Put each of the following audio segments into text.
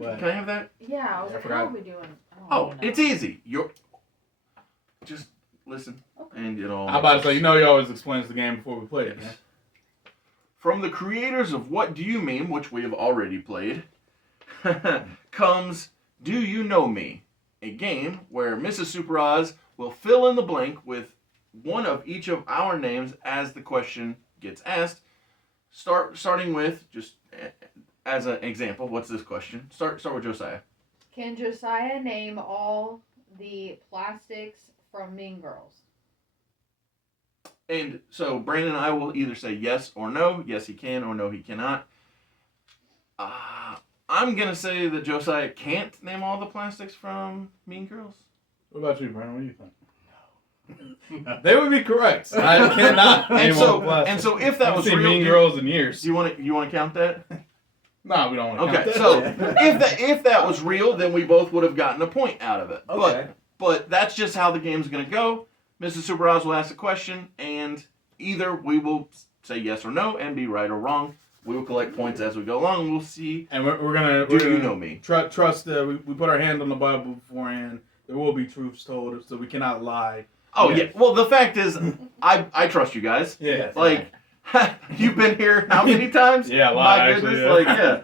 But Can I have that? Yeah, I was Yeah, I like, forgot. how are we doing? I don't Oh, even know. it's easy. You're just listen, Okay. and you know. I'm about to say, you always explains the game before we play it. Man. From the creators of What Do You Meme, which we have already played, comes Do You Know Me? A game where Mrs. Super Oz will fill in the blank with one of each of our names as the question gets asked. Starting with, just as an example, what's this question? Start with Josiah. Can Josiah name all the plastics from Mean Girls? And so Brandon and I will either say yes or no. Yes, he can, or no, he cannot. I'm going to say that Josiah can't name all the plastics from Mean Girls. What about you, Brandon? What do you think? No. They would be correct. I cannot name all the plastics. And so if that was real, Mean Girls in years. Do you want to count that? No, we don't want to count Okay, that. so if that was real, then we both would have gotten a point out of it. Okay. But that's just how the game's going to go. Mrs. Super Oz will ask a question, and either we will say yes or no and be right or wrong. We will collect points as we go along, and we'll see. And we're gonna You know me? Trust that we put our hand on the Bible beforehand. There will be truths told, so we cannot lie. Oh yeah. Well, the fact is, I trust you guys. Yeah. Like, you've been here how many times? Yeah, a lot, My actually, goodness. yeah. Like, yeah.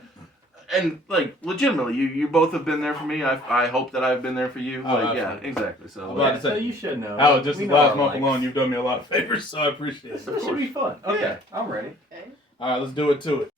And like, legitimately, you both have been there for me. I hope that I've been there for you. Oh, Like, yeah, absolutely. exactly. So, I'm about to So say, you should know. Al, just We this know last our month likes. alone, you've done me a lot of favors, so I appreciate it. This should be fun. Okay, Yeah. I'm ready. Okay. All right, let's do it to it.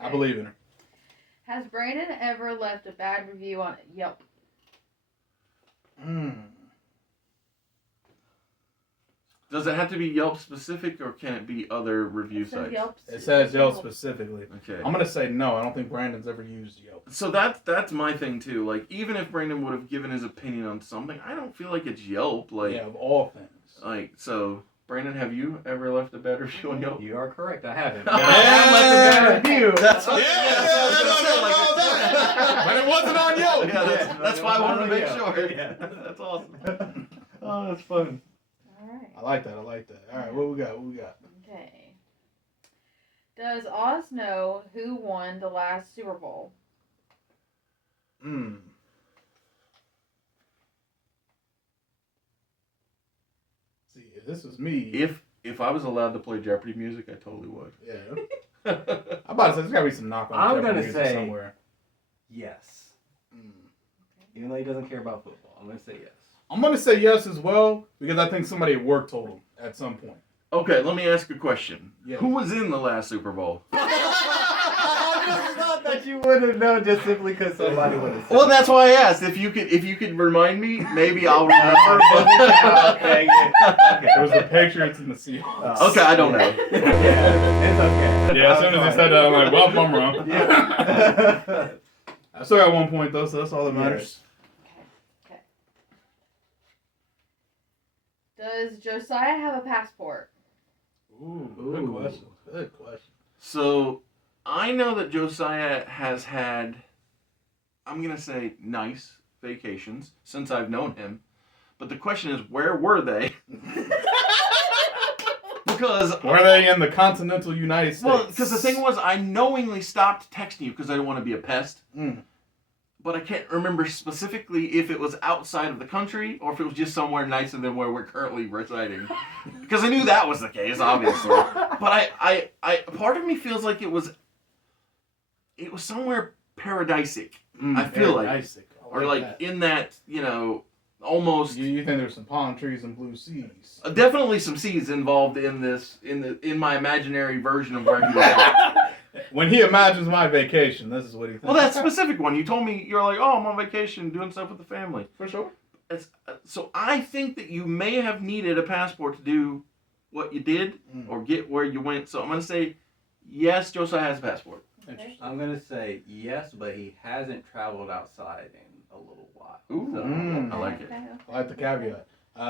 I believe in her. Has Brandon ever left a bad review on Yelp? does it have to be Yelp specific, or can it be other review It says sites? Yelp. It says Yelp specifically. Okay. I'm gonna say no. I don't think Brandon's ever used Yelp. So that's my thing too. Like, even if Brandon would have given his opinion on something, I don't feel like it's Yelp. Like, Yeah, of all things. like so. Brandon, have you ever left a bad review on Yelp? You are correct. I haven't. Yeah. I have left a bad review. That's what, Yeah, that's what I was gonna say. Like, all that. But it wasn't on Yelp. Yeah, that's why I wanted to make sure. Yeah. That's awesome. Oh, that's fun. All right. I like that. All right, what we got? Okay. Does Oz know who won the last Super Bowl? See, if this was me. If I was allowed to play Jeopardy music, I totally would. Yeah. I'm about to say there's gotta be some knock on I'm Jeopardy gonna music say- somewhere. Yes. Even though he doesn't care about football, I'm gonna say yes. I'm gonna say yes as well because I think somebody at work told him at some point. Okay, let me ask a question. Yeah. Who was in the last Super Bowl? I just thought that you would have known just simply because somebody would have said. Well, that's why I asked. If you could remind me, maybe I'll remember. Oh, dang it. It was the Patriots and the Seahawks. Okay, I don't know. Yeah, it's okay. Yeah, as soon as he said that, I'm like, well, I'm wrong. Yeah. I still got 1 point though, so that's all that matters. Okay. Does Josiah have a passport? Ooh, good Ooh. question. Good question. So, I know that Josiah has had, I'm going to say, nice vacations since I've known him. But the question is, where were they? Because... Were they in the continental United States? Well, because the thing was, I knowingly stopped texting you because I didn't want to be a pest. Mm. But I can't remember specifically if it was outside of the country or if it was just somewhere nicer than where we're currently residing. Because I knew that was the case, obviously. But I part of me feels like it was somewhere paradisic. I feel like, Paradisic. I or like that. in that, almost. You think there's some palm trees and blue seas? Definitely some seeds involved in this, in my imaginary version of where he was at. When he imagines my vacation, this is what he thinks. Well, that specific one, you told me, you're like, oh, I'm on vacation doing stuff with the family. for sure. So I think that you may have needed a passport to do what you did or get where you went. So I'm going to say, yes, Josiah has a passport. Interesting. I'm gonna say yes, but he hasn't traveled outside in a little while. Ooh, Mm. I like it. Okay. I like the caveat.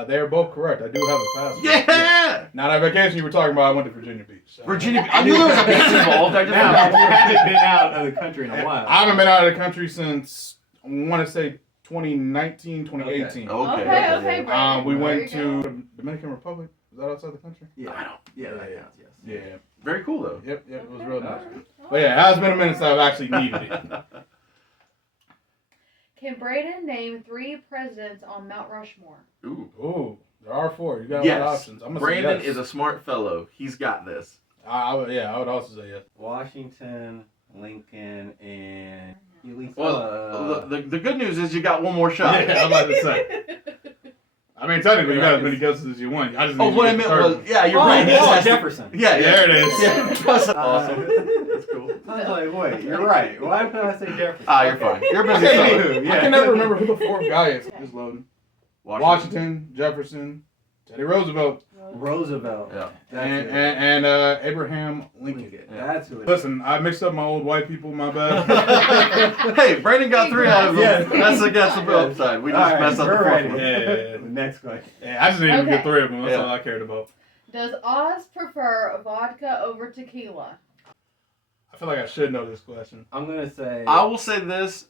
They are both correct. I do have a passport. Yeah! Now that vacation you were talking about, I went to Virginia Beach. So. Virginia. I knew there was a beach involved. I just Now, forgot. you haven't been out of the country in a while. I haven't been out of the country since I want to say 2019, 2018. Okay. Okay, Brandon. We There went you to go. the Dominican Republic. Is that outside the country? Yeah, I don't. yeah, that Yeah. counts. Yes. Yeah. Very cool though. Yep. It was Okay. real nice. Alright. But yeah, it has been a minute since I've actually needed it. Can Brayden name 3 presidents on Mount Rushmore? Ooh. Ooh, there are 4. You got a lot of Yes. options. I'm gonna say Brandon yes. is a smart fellow. He's got this. I would also say yes. Washington, Lincoln, and Ulysses. Well, the good news is you got one more shot. Yeah, I'm about to say. I mean, technically, you got as many guesses as you want. I just Oh, need what to I get meant the third was, yeah, you're oh, right. oh, That's- Jefferson. Yeah, yeah. There it is. Yeah, that's awesome. That's cool. I was like, wait, you're right. Why did I say Jefferson? Ah, you're fine. You're a busy I fellow. can't, Yeah. I can never remember who the 4th guy is. Just loading. Washington, Jefferson, Teddy Roosevelt, Roosevelt. Yeah. That's and, it. and Abraham Lincoln. Yeah. That's who it is. Listen, I mixed up my old white people. My bad. Hey, Brandon got 3 out of them. Yes. That's the upside. We just All right, messed up the we're 4th ready. one. Yeah. Next question. Yeah, I just needed to get Okay. 3 of them. That's Yeah. all I cared about. Does Oz prefer vodka over tequila? I feel like I should know this question. I'm gonna say. I will say this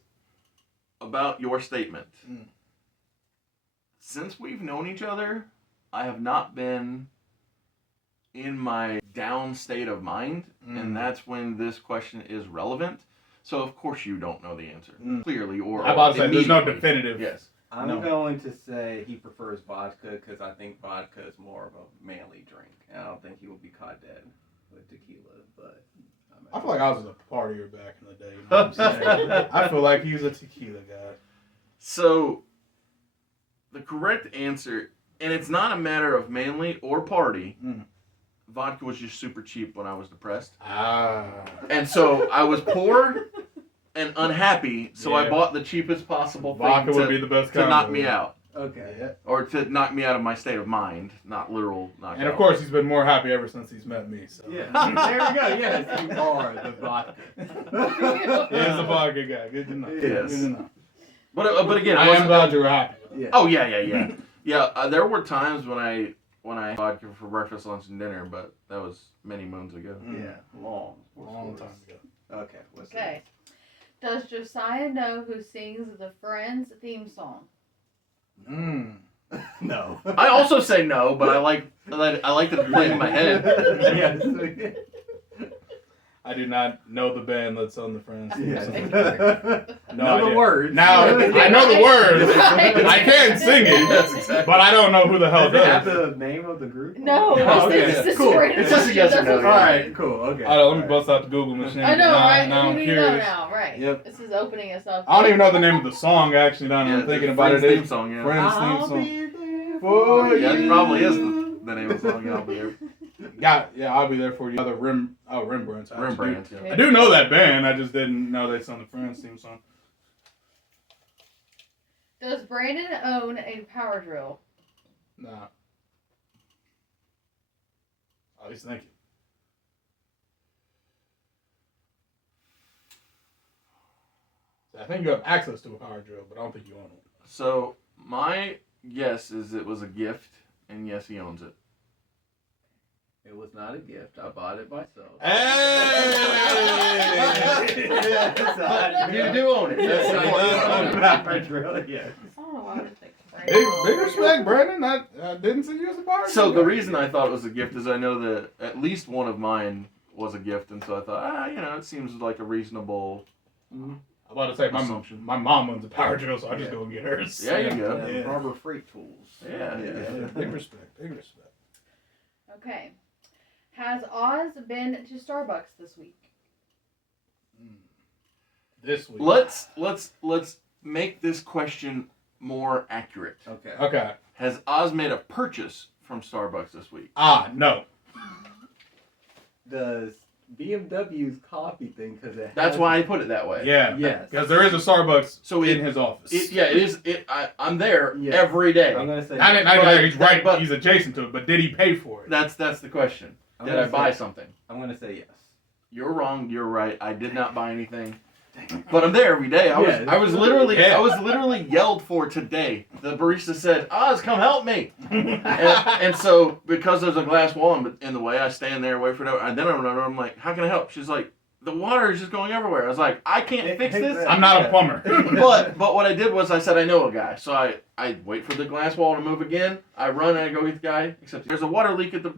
about your statement. Mm. Since we've known each other, I have not been in my down state of mind, Mm. and that's when this question is relevant. So of course you don't know the answer Mm. clearly, or I'm about to say there's no immediately. definitive. Yes. I'm No. going to say he prefers vodka because I think vodka is more of a manly drink, and I don't think he will be caught dead with tequila. But I feel like I was a partier back in the day. You know what I'm saying? I feel like he was a tequila guy. So the correct answer, and it's not a matter of manly or party. Mm. Vodka was just super cheap when I was depressed. Ah. And so I was poor and unhappy, so I Yeah. bought the cheapest possible Vodka thing would to, be the best to combo. knock me out. okay. Yeah. Or to knock me out of my state of mind. Not literal knockout. And of course, he's been more happy ever since he's met me. So. Yeah. There we go. Yes, you are the vodka. He is a vodka guy. Good to know. Yes. Good to know. But again, I it am wasn't- glad you were happy. Yeah. Oh yeah. Yeah, there were times when I had vodka for breakfast, lunch, and dinner, but that was many moons ago. Yeah. Long. Long time ago. Okay. What's Okay. Does Josiah know who sings the Friends theme song? Mm. next? No. I also say no, but I like to play in my head. Yes. I do not know the band that's on the Friends. Yes. No know the idea. words. Now, I know the words. Right. I can sing it, That's exactly. but I don't know who the hell Does it have does. the name of the group? No, Oh, okay. it's just Cool. random It's just a yes or questions, no, that's All okay. right. Cool. Okay. All right, let me All bust out the Google machine. I know, now, right? Now You I'm need to know curious. now, right? Yep. This is opening us up. I don't even know the name of the song actually. Now that Yeah, I'm thinking the about Friends it. theme It's song, yeah. Friends I'll theme song. be there For for Yeah, it you. probably is the name of the song. I'll be there. Yeah, I'll be there for you. Other Rembrandts. actually. Rembrandt. Yeah. I do know that band. I just didn't know they sung the Friends theme song. Does Brandon own a power drill? Nah. At least thank you. I think you have access to a power drill, but I don't think you own one. So my guess is it was a gift, and yes, he owns it. It was not a gift. I bought it myself. You do own it. That's Yeah, how you own it. Power drill, yes. I don't know why I would think Big respect, Brandon. I didn't see you as a power So drill. the reason I thought it was a gift is I know that at least one of mine was a gift, and so I thought, it seems like a reasonable. I'm about to say Assumption. my mom owns a power drill, so I just Yeah. go get hers. Yeah, you go. Yeah, Yeah. Rubber Freight Tools. Yeah. Big respect. Big respect. Okay. Has Oz been to Starbucks this week? This week. Let's make this question more accurate. Okay. Okay. Has Oz made a purchase from Starbucks this week? No. Does BMW's coffee thing, because it That's has- why I put it that way. Yeah. Yes. Because there is a Starbucks So in it, his office. it is. I'm there Yeah. every day. I'm gonna say. Not But- there, he's right. but- He's adjacent to it, but did he pay for it? That's the question. I'm Did gonna I buy say- something? I'm gonna say yes. You're wrong. You're right. I did not buy anything. But I'm there every day. I was literally yelled for today. The barista said, "Oz, come help me." and so because there's a glass wall in the way, I stand there, wait for it. And then I'm like, "How can I help?" She's like, "The water is just going everywhere." I was like, "I can't fix this." I'm not a plumber. but what I did was I said I know a guy. So I wait for the glass wall to move again. I run and I go get the guy. Except there's a water leak at the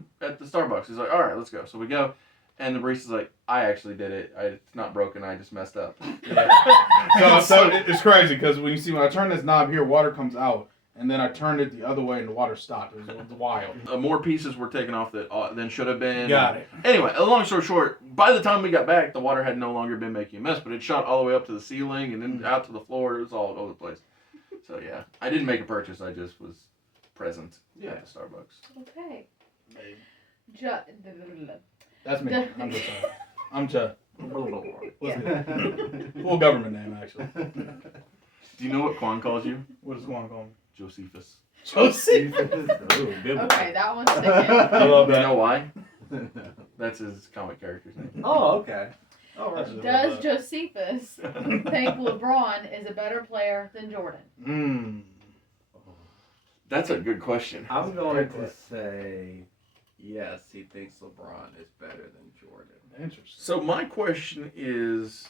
Starbucks. He's like, "All right, let's go." So we go. And the barista's like, "I actually did it. It's not broken. I just messed up." Yeah. So it's crazy because when I turn this knob here, water comes out, and then I turned it the other way and the water stopped. It was wild. More pieces were taken off than should have been. Got it. Anyway, a long story short, by the time we got back, the water had no longer been making a mess, but it shot all the way up to the ceiling and then out to the floor. It was all over the place. So yeah, I didn't make a purchase. I just was present at the Starbucks. Okay. That's me. I'm Chuck. Yeah. Full government name, actually. Do you know what Quan calls you? What does Quan call me? Josephus. Josephus. Okay, that one's sticking. I love You that. know why? That's his comic character's name. Oh, okay. All right. Does Josephus think LeBron is a better player than Jordan? That's a good question. I'm going to say yes, he thinks LeBron is better than Jordan. Interesting. So my question is,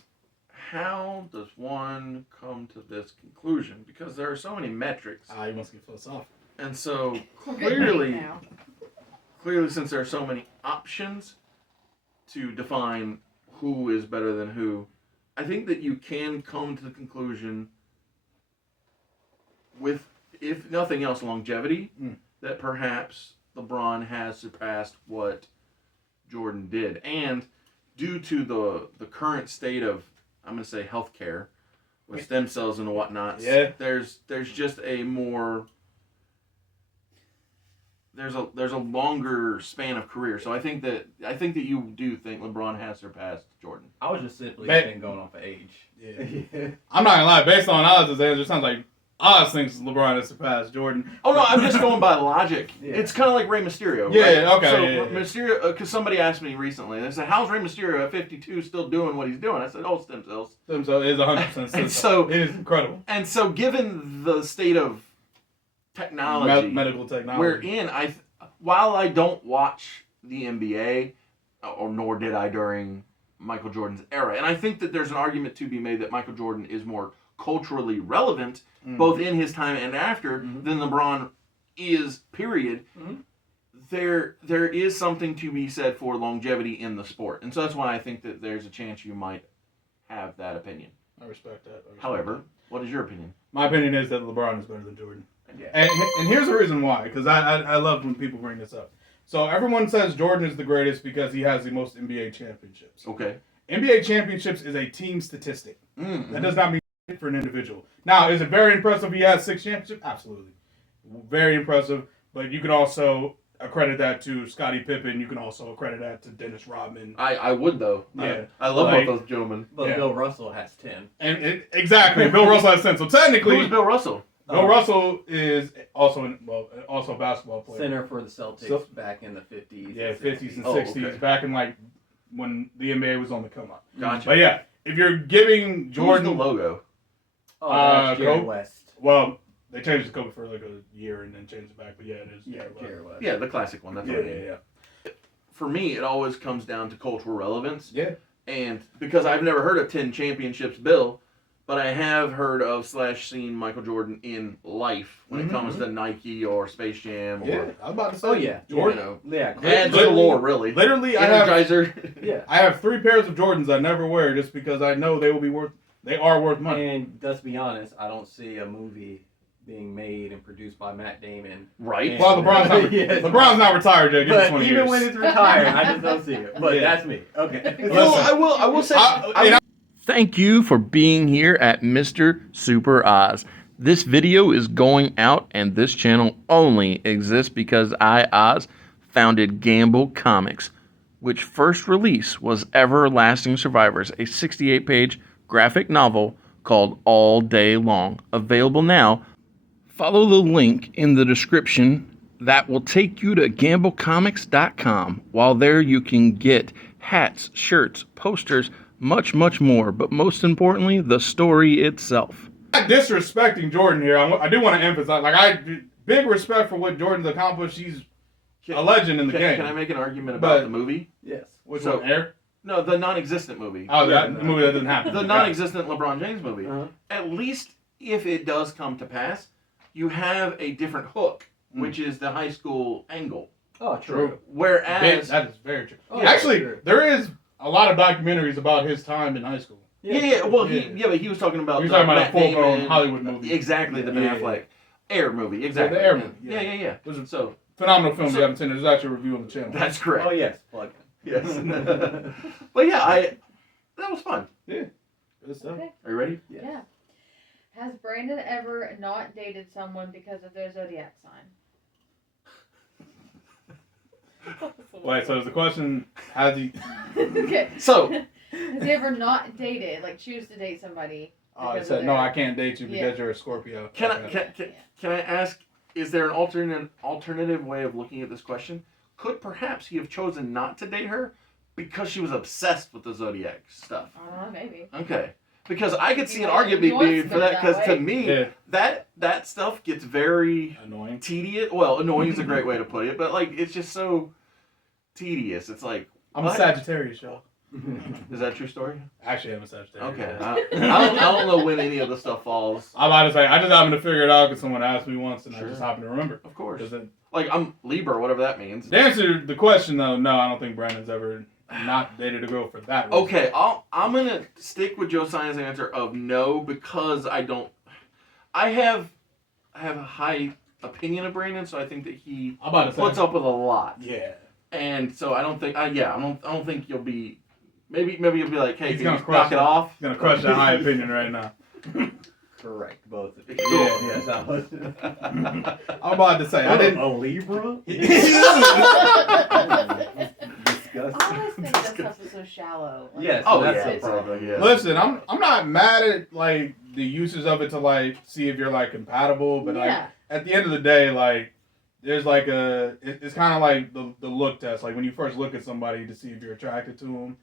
how does one come to this conclusion? Because there are so many metrics, You must get philosophical. and so We're getting deep now. clearly, since there are so many options to define who is better than who, I think that you can come to the conclusion with, if nothing else, longevity, that perhaps LeBron has surpassed what Jordan did. And due to the current state of, I'm going to say, healthcare with stem cells and whatnot, there's just a more... There's a longer span of career, so I think that you do think LeBron has surpassed Jordan. I was just simply going off of age. Yeah. I'm not gonna lie. Based on Oz's answer, it sounds like Oz thinks LeBron has surpassed Jordan. Oh no, I'm just going by logic. Yeah. It's kind of like Rey Mysterio. Yeah, right? okay. So yeah. Mysterio, because somebody asked me recently, they said, "How's Rey Mysterio at 52 still doing what he's doing?" I said, "Oh, stem cells." So it is 100%. And so it is incredible. And so, given the state of technology Medical technology. we're in, while I don't watch the NBA, or nor did I during Michael Jordan's era, and I think that there's an argument to be made that Michael Jordan is more culturally relevant, both in his time and after, than LeBron is, period. There is something to be said for longevity in the sport. And so that's why I think that there's a chance you might have that opinion. I respect that. However, what is your opinion? My opinion is that LeBron is better than Jordan. Yeah. And here's the reason why, because I love when people bring this up. So everyone says Jordan is the greatest because he has the most NBA championships. Okay. NBA championships is a team statistic. Mm-hmm. That does not mean for an individual. Now, is it very impressive he has 6 championships? Absolutely. Very impressive. But you can also accredit that to Scottie Pippen. You can also accredit that to Dennis Rodman. I would, though. Yeah. I love Like- both those gentlemen. But Yeah. Bill Russell has 10. And exactly. Bill Russell has 10. So technically, Who's Bill Russell? Bill Russell is also a basketball player. Center for the Celtics back in the 50s. Yeah, and 50s and 60s. 60s, okay. back in like when the NBA was on the come up. Gotcha. But yeah, if you're giving Jordan, Who's the logo? Oh, that's Jerry Kobe? West. well, they changed the Kobe for like a year and then changed it back. But yeah, it is. Yeah, Jerry West. Yeah, the classic one. That's yeah, what I mean. yeah. For me, it always comes down to cultural relevance. Yeah. And because I've never heard of 10 championships, Bill, but I have heard of / seen Michael Jordan in life when it comes to Nike or Space Jam or Yeah, I was about to say. Oh, yeah. Jordan. Yeah. and Literally- galore, really. Literally, Energizer. Yeah. I have 3 pairs of Jordans I never wear just because I know they are worth money. And let's be honest, I don't see a movie being made and produced by Matt Damon. Right. Yeah. Well, Yes. LeBron's not retired yet. Give him But 20 even years. when it's retired, I just don't see it. But Yeah. that's me. Okay. Well, I will say. Thank you for being here at Mr. Super Oz. This video is going out, and this channel only exists because I, Oz, founded Gamble Comics, which first release was Everlasting Survivors, a 68-page graphic novel called All Day Long. Available now. Follow the link in the description that will take you to gamblecomics.com. While there, you can get hats, shirts, posters, much, much more. But most importantly, the story itself. Not disrespecting Jordan here. I do want to emphasize, big respect for what Jordan's accomplished. He's a legend in the game. Can I make an argument about But- the movie? Yes. Which So- one, Air? No, the non-existent movie. Oh, Yeah, the movie that didn't happen. The non-existent LeBron James movie. Uh-huh. At least if it does come to pass, you have a different hook, which is the high school angle. Oh, True. Whereas, That is very true. Oh, Actually, sure. there is a lot of documentaries about his time in high school. but he was talking about He was talking about a Matt full-blown Damon- Hollywood movie. Exactly, the Ben Yeah. Affleck Air movie. Exactly. the Air movie, Yeah, yeah. yeah. It was a So phenomenal film. If So- you haven't seen it, there's actually a review on the channel. that's correct. Oh, yes. Plug in. Yes. But yeah, that was fun. Good stuff. Okay. Are you ready? Yes. Yeah. Has Brandon ever not dated someone because of their zodiac sign? Wait, so is the question, has he... Okay. So Has he ever not dated, like choose to date somebody? Oh, he because said, of no, their- I can't date you because Yeah. you're a Scorpio. can Okay. can I ask? Is there an alternative way of looking at this question? Could perhaps he have chosen not to date her because she was obsessed with the zodiac stuff? I don't know, maybe. Okay. Because I could see an He argument wants being to for go that. that Because to way. me, Yeah, that stuff gets very annoying. tedious. Well, annoying is a great way to put it, but like it's just so tedious. It's like, I'm what? a Sagittarius, y'all. Is that a true story? Actually, I'm a Sagittarius. Okay. Yeah. I don't know when any of the stuff falls. I'm about to say, I just happened to figure it out because someone asked me once, and Sure. I just happened to remember. Of course. Does it- Like I'm Libra, whatever that means. To answer the question, though, no, I don't think Brandon's ever not dated a girl for that reason. Okay, I'm gonna stick with Josiah's answer of no because I don't. I have a high opinion of Brandon, so I think that he I'm about to say. puts up with a lot, Yeah. and so I don't think. I don't think you'll be. Maybe you'll be like, hey, He's can you gonna crush knock it it. off? He's going to crush that high opinion right now. Correct, both of you. Cool. Yes, I was. I'm about to say, I didn't. A Libra? I Disgusting. always think that stuff is so shallow. Like, Yes, Oh, that's yeah. the problem. Yeah. Listen, I'm not mad at like the uses of it to like see if you're like compatible, but like yeah. at the end of the day, like there's like it's kind of like the look test. Like when you first look at somebody to see if you're attracted to them,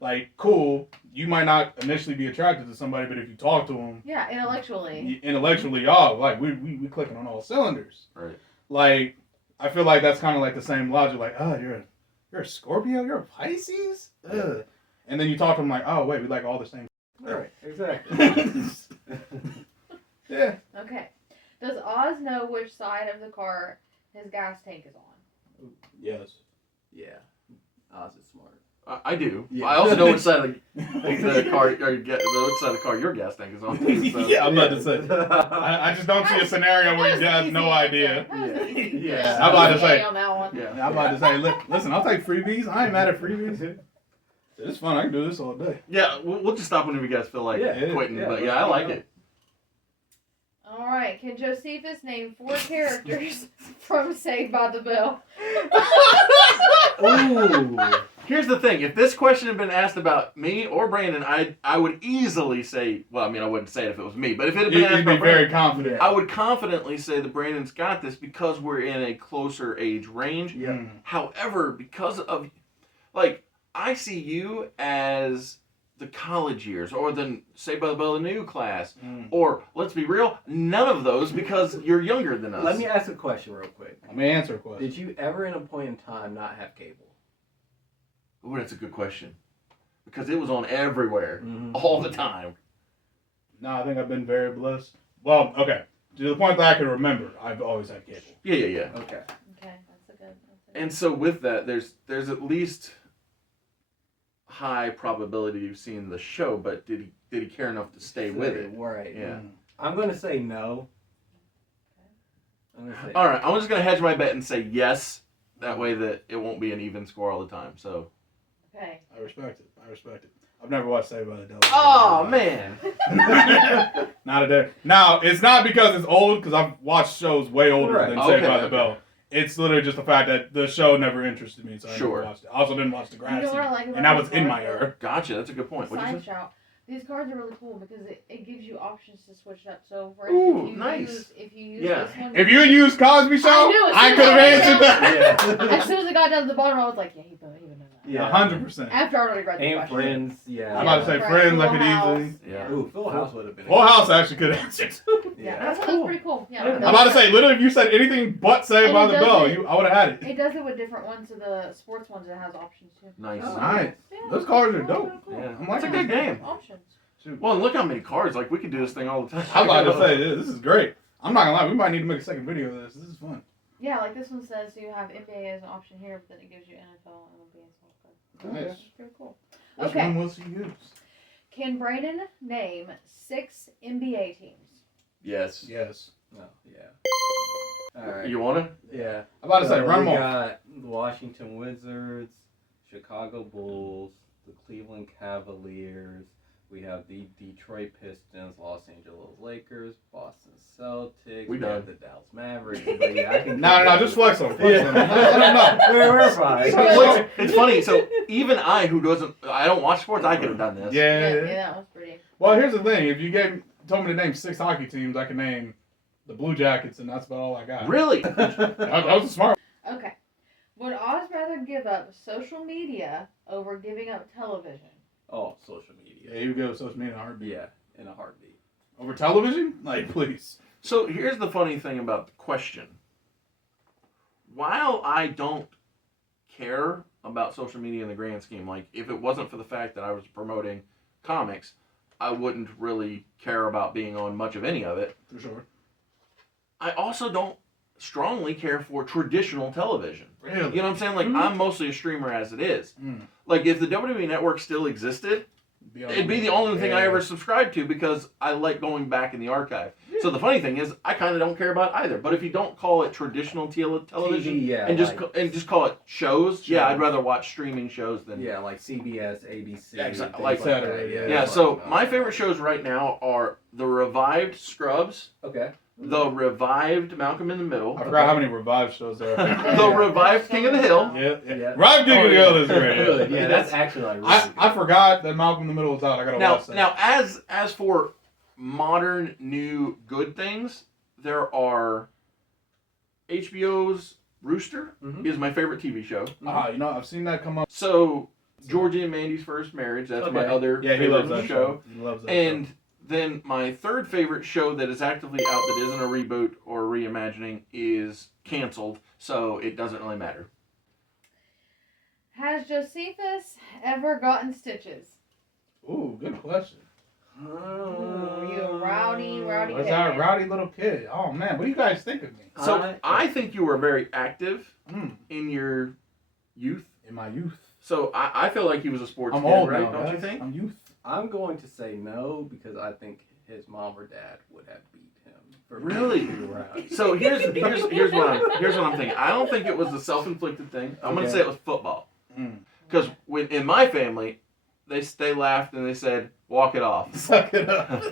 like cool, you might not initially be attracted to somebody, but if you talk to them Yeah, intellectually. intellectually, y'all like we clicking on all cylinders. Right. Like I feel like that's kind of like the same logic. Like you're a Scorpio, you're a Pisces, ugh. And then you talk to them like, oh wait, we like all the same. Right, exactly. Yeah. Okay. Does Oz know which side of the car his gas tank is on? Yes. Yeah. Oz is smart. I do. Yeah. I also know which side of the car, which side of the car your gas tank is on. Too, so. Yeah, I'm about to say. I just don't see a scenario where you have no idea. Yeah. I'm about to say. On that one. Yeah. I'm about to say, listen, I'll take freebies. I ain't mad at freebies. It's fun. I can do this all day. Yeah, we'll just stop whenever you guys feel like Yeah, quitting. yeah, but let's yeah, I go like now. it. All right. Can Josephus name 4 characters from Saved by the Bell? Ooh. Here's the thing: if this question had been asked about me or Brandon, I would easily say. Well, I mean, I wouldn't say it if it was me, but if it had been asked You'd be about very Brandon, confident. I would confidently say that Brandon's got this because we're in a closer age range. Yeah. Mm. However, because of, like, I see you as the college years, or the Saved by the Bell, the new class, Mm. or let's be real, none of those because you're younger than us. Let me ask a question real quick. Let me answer a question. Did you ever, in a point in time, not have cable? Ooh, that's a good question. Because it was on everywhere, Mhm. all the time. No, I think I've been very blessed. Well, okay. To the point that I can remember, I've always had cable. Yeah. Okay. Okay, that's a good. And so with that, there's at least high probability you've seen the show, but did he care enough to stay with it? Right. Yeah. Mm. I'm going to say no. I'm going to say All right, I'm just gonna hedge my bet and say yes. That way that it won't be an even score all the time. So. Okay. I respect it. I've never watched Saved by the Bell. Oh man. Not a day. Now, it's not because it's old, because I've watched shows way older Right. than Saved Okay, by the okay. Bell. It's literally just the fact that the show never interested me, so I Sure. never watched it. I also didn't watch You know Degrassi, what I like about and that was these in my cards? era. Gotcha. That's a good point. What'd you Side say? shout. These cards are really cool because it gives you options to switch it up. So for Ooh, instance, nice. if you use Yeah. this one, If you had used Cosby Show, I knew, as I soon could as have I answered read that. Yeah. as soon as I got down to the bottom, I was like, yeah, he would know that. Yeah. 100%. After I already read the And question. Friends, yeah. I'm about to say Friends. I could easily. Yeah. Ooh, Full House would have been. Full House actually could answer too. Yeah, That's that cool. was pretty cool. Yeah, I'm about to say, literally, if you said anything but Saved And by it the does Bell, it- I would have had it. It does it with different ones of the sports ones. It has options too. Nice. Oh. Nice. Yeah, Those cards are dope. cool. Yeah. I'm It's a liking good this. game. Options. Shoot. Well, and look how many cards. Like, we could do this thing all the time. I'm about to say, this is great. I'm not gonna lie, we might need to make a second video of this. This is fun. Yeah, like this one says you have NBA as an option here, but then it gives you NFL, MLB, and softball. Nice. That's pretty cool. Which Okay. one will she use? Can Brandon name 6 NBA teams? Yes. Yes. Oh, yeah. All right. You want to? Yeah. I'm about to say, So run we them off. got the Washington Wizards, Chicago Bulls, the Cleveland Cavaliers. We have the Detroit Pistons, Los Angeles Lakers, Boston Celtics. We have done. the Dallas Mavericks. But yeah, I can. No, just flex them. Flex them. Yeah. No. We're fine. Well, it's funny. So even I, who doesn't, I don't watch sports, I could have done this. Yeah. that was pretty. Well, here's the thing. If you told me to name 6 hockey teams, I could name the Blue Jackets, and that's about all I got. Really? That was a smart. Okay. Would Oz rather give up social media over giving up television? Oh, social Yeah, media. you go social media in a heartbeat. Yeah, in a heartbeat. Over television? Like, please. So here's the funny thing about the question. While I don't care about social media in the grand scheme, like if it wasn't for the fact that I was promoting comics, I wouldn't really care about being on much of any of it. For sure. I also don't strongly care for traditional television. Really? You know what I'm saying? Like, I'm mostly a streamer as it is. Mm. Like, if the WWE Network still existed, it'd be the only thing I ever subscribed to because I like going back in the archive. So the funny thing is, I kind of don't care about either. But if you don't call it traditional television TV, yeah, and just like- and just call it shows, yeah, I'd rather watch streaming shows than Yeah, like CBS, ABC. Yeah, exactly. things Like Saturday, that. yeah. it's So like, my favorite shows right now are the revived Scrubs, Okay. the revived Malcolm in the Middle, I forgot how many revived shows there are. the revived King of the Hill. Yeah. Yeah. Rob King of the Hill is Good. great. Yeah, that's actually like really I forgot that Malcolm in the Middle was out. I gotta Now, watch that. now, as for modern new good things, there are HBO's Rooster Mhm. is my favorite TV show. You know, I've seen that come up. So Georgie and Mandy's First Marriage, that's my Okay. other Yeah, he favorite loves that show. show. He loves that And then my third favorite show that is actively out that isn't a reboot or reimagining is canceled, so it doesn't really matter. Has Josephus ever gotten stitches? show. Ooh, good question. Ooh, you a rowdy Was kid. that a rowdy little kid? Oh man, what do you guys think of me? So I think you were very active Mm, in your youth. in my youth. So I feel like he was a sports I'm kid, old right? now. Don't you guys. think? I'm youth. I'm going to say no because I think his mom or dad would have beat him. For Really? being around. So here's what I'm thinking. I don't think it was a self-inflicted thing. I'm gonna Okay. say it was football. Mm. Because when in my family, they laughed and they said, "Walk it off." Suck it up.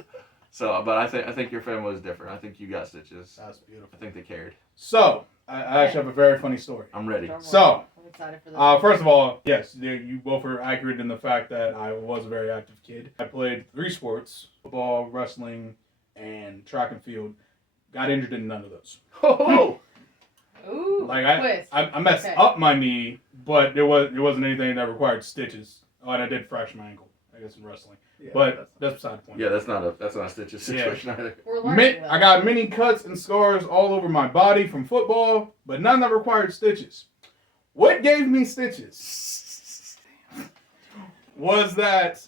So, but I think your family was different. I think you got stitches. That's beautiful. I think they cared. So, I actually have a very funny story. I'm ready. Drum roll. So, I'm excited for this. First of all, yes, you both are accurate in the fact that I was a very active kid. I played 3 sports: football, wrestling, and track and field. Got injured in none of those. Oh, Ooh, Like twist. I messed Okay. up my knee, but it wasn't anything that required stitches. Oh, and I did fracture my ankle, I guess, in wrestling. Yeah, But that's beside the point. yeah, that's not a stitches situation either. We're learning I got many cuts and scars all over my body from football, but none that required stitches. What gave me stitches was that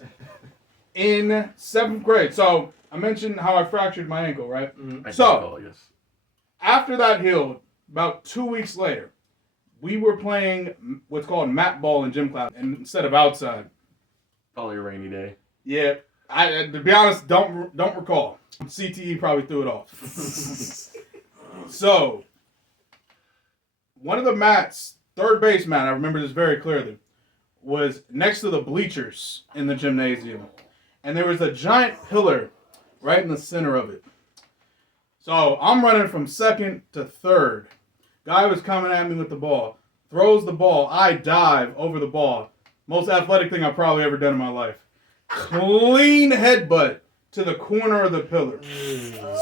in 7th grade. So I mentioned how I fractured my ankle, right? I So- don't recall, yes. After that healed, about 2 weeks later, we were playing what's called mat ball in gym class, and instead of outside. Probably a rainy day. Yeah, I to be honest, don't recall. CTE probably threw it off. So, one of the mats, third base mat, I remember this very clearly, was next to the bleachers in the gymnasium. And there was a giant pillar right in the center of it. So, I'm running from second to third. Guy was coming at me with the ball. Throws the ball. I dive over the ball. Most athletic thing I've probably ever done in my life. Clean headbutt to the corner of the pillar.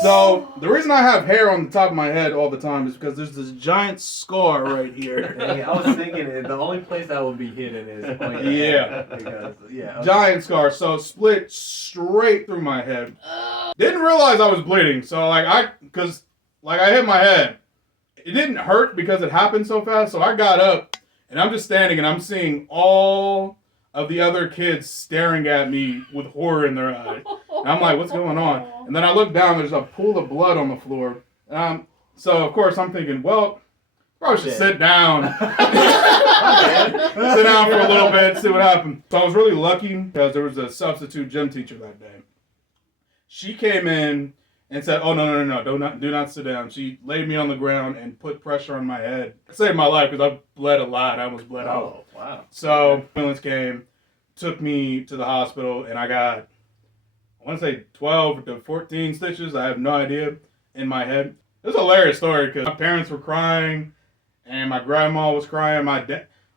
So the reason I have hair on the top of my head all the time is because there's this giant scar right here. Dang, I was thinking the only place that would be hidden is on your Yeah. head, because, yeah. Okay. Giant scar, so split straight through my head. Didn't realize I was bleeding, so I hit my head. It didn't hurt because it happened so fast, so I got up and I'm just standing and I'm seeing all of the other kids staring at me with horror in their eyes. And I'm like, what's going on? And then I look down, there's a pool of blood on the floor. So of course I'm thinking, well, probably should sit down. Sit down for a little bit, see what happened. So I was really lucky because there was a substitute gym teacher that day. She came in and said, "Oh no, do not sit down." She laid me on the ground and put pressure on my head. It saved my life because I bled a lot. I almost bled out. Oh, wow. So ambulance came, took me to the hospital, and I got, I want to say 12 to 14 stitches. I have no idea in my head. It was a hilarious story because my parents were crying, and my grandma was crying. My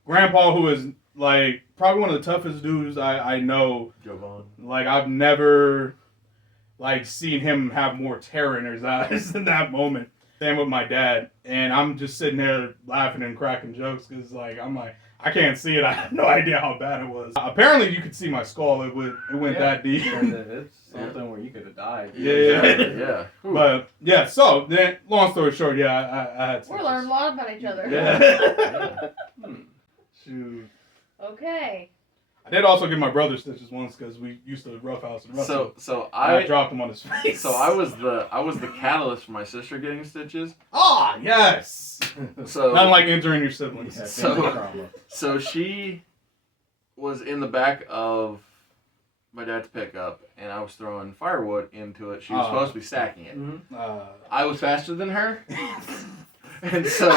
grandpa, who is like probably one of the toughest dudes I know. Jovan. Like I've never seen him have more terror in his eyes in that moment. Same with my dad, and I'm just sitting there laughing and cracking jokes because I'm like, I can't see it. I have no idea how bad it was. Apparently, you could see my skull. It went that deep. It's something where you could have died. Yeah. But yeah, so then, long story short, yeah, I had. We're learning a lot about each other. Yeah. Shoot. Okay. I did also give my brother stitches once because we used to roughhouse and wrestle. So I I dropped him on his face. so I was the catalyst for my sister getting stitches. Ah, yes. So Not like injuring your siblings. Yeah, So- family trauma. So she was in the back of my dad's pickup, and I was throwing firewood into it. She was supposed to be stacking it. I was faster than her, and so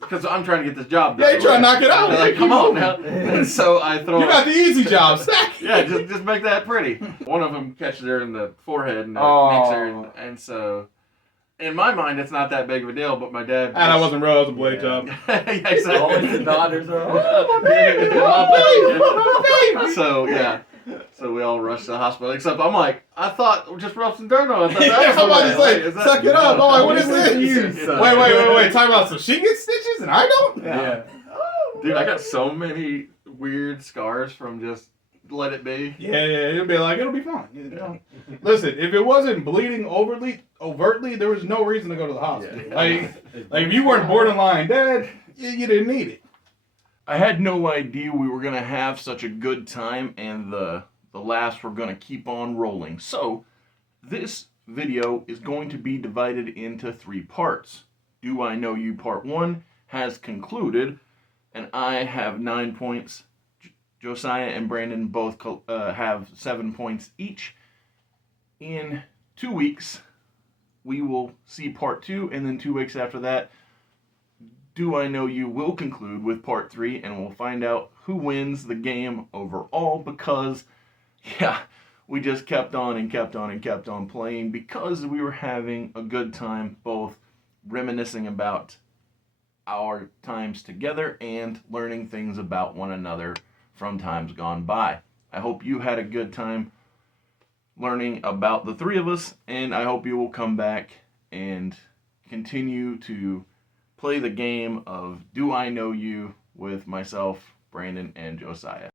because I'm trying to get this job done. Yeah, you trying to knock it out. I'm like, come on now. And so I throw. You got the easy job, stack. Yeah, just make that pretty. One of them catches her in the forehead and nicks her, and so. In my mind, it's not that big of a deal, but my dad. And I wasn't real. It was a blade job. Yeah, exactly. Always the daughters are. Oh, my baby. So yeah, so we all rushed to the hospital. Except I'm like, I thought just rub some dirt on it. I thought Yeah, that was I'm about to the say, way. Is that- suck it up. I'm like, what is What is this? this? Wait. Time out. So she gets stitches and I don't? Yeah. Dude, I got so many weird scars from just let it be. Yeah. It'll be fine. You know? Listen, if it wasn't bleeding overtly, there was no reason to go to the hospital. Yeah. Like if you weren't borderline dead, you didn't need it. I had no idea we were gonna have such a good time, and the laughs were gonna keep on rolling. So this video is going to be divided into 3 parts. Do I Know You Part 1 has concluded, and I have 9 points. Josiah and Brandon both have 7 points each. In 2 weeks, we will see Part 2, and then 2 weeks after that, Do I Know You will conclude with Part 3, and we'll find out who wins the game overall, because, yeah, we just kept on and kept on and kept on playing because we were having a good time, both reminiscing about our times together and learning things about one another from times gone by. I hope you had a good time learning about the 3 of us, and I hope you will come back and continue to play the game of Do I Know You with myself, Brandon, and Josiah.